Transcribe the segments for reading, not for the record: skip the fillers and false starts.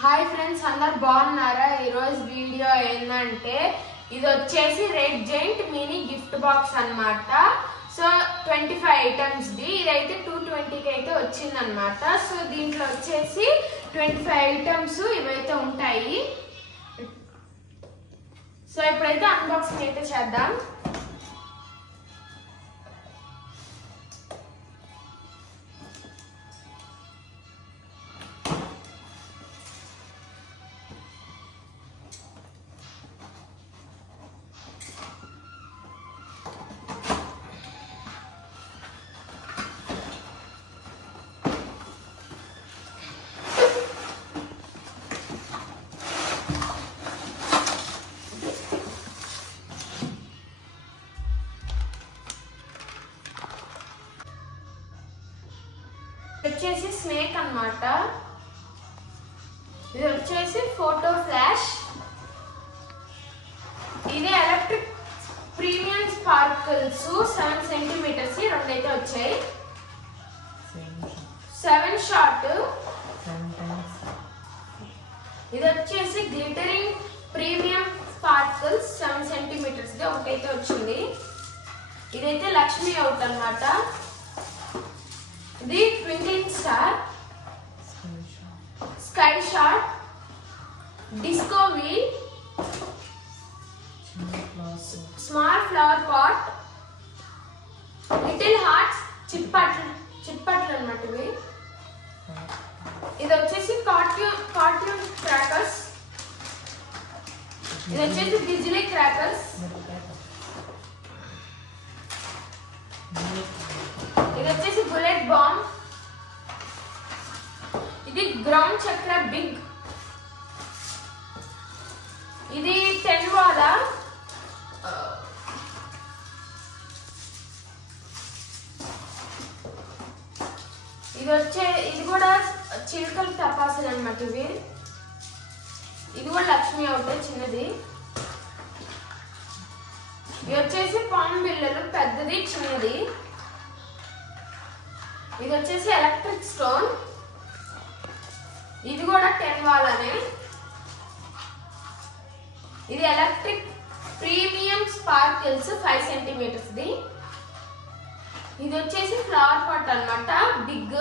Hi friends, అందరు బాగున్నారా? ఈరోజు వీడియో ఏంటంటే ఇది వచ్చేసి red giant mini gift box అన్నమాట. సో 25 ఐటమ్స్ ది ఇదైతే 220కి అయితే వచ్చిందనమాట. సో దీంట్లో వచ్చేసి 25 ఐటమ్స్ ఇవైతే ఉంటాయి. సో ఇప్పుడైతే అన్బాక్సింగ్ అయితే చేద్దాం. వచ్చేసి స్నేక్ అన్నమాట. ఇది వచ్చేసి ఫోటో ఫ్లాష్. ఇది ఎలక్ట్రిక్ ప్రీమియం స్పార్కిల్స్ 7 సెంటీమీటర్స్ రెండైతే వచ్చాయి. 7 షాట్. ఇది వచ్చేసి గ్లిటరింగ్ ప్రీమియం స్పార్కిల్స్ 7 సెంటీమీటర్స్ ఒకటైతే వచ్చింది. ఇదైతే లక్ష్మీ అవుట్ అన్నమాట. ఇది twinkling star, sky shot, disco wheel, small flower pot, little hearts, చిట్పట్లు అన్నమాట ఇవి. ఇది వచ్చేసి కార్టూన్ క్రాకర్స్. ఇది వచ్చేసి బిజిలీ క్రాకర్స్. ఇది వచ్చేసి బుల్లెట్ బాంబ్. ఇది గ్రౌండ్ చక్ర బిగ్. ఇది 10 వాల. ఇది కూడా చిలుకలు తపాసులు అన్నమాట ఇవి. ఇది కూడా లక్ష్మీ అవుతాయి చిన్నది. ఇది వచ్చేసి పామ్ బిల్లలు, పెద్దది చిన్నది. ఇది వచ్చేసి ఎలక్ట్రిక్ స్టోన్. ఇది కూడా 10 వాలనే. ఇది ఎలక్ట్రిక్ ప్రీమియం స్పార్కిల్స్ 5 సెంటీమీటర్స్ ది. ఇది వచ్చేసి ఫ్లవర్ పాట్ అన్నమాట, బిగ్.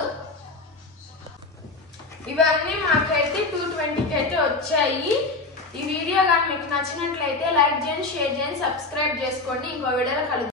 ఇవన్నీ మాకైతే 220కి అయితే వచ్చాయి. ఈ వీడియో కానీ మీకు నచ్చినట్లయితే లైక్ చేయండి, షేర్ చేయండి, సబ్స్క్రైబ్ చేసుకోండి. ఇంకో వీడియోలో కలుద్దాం.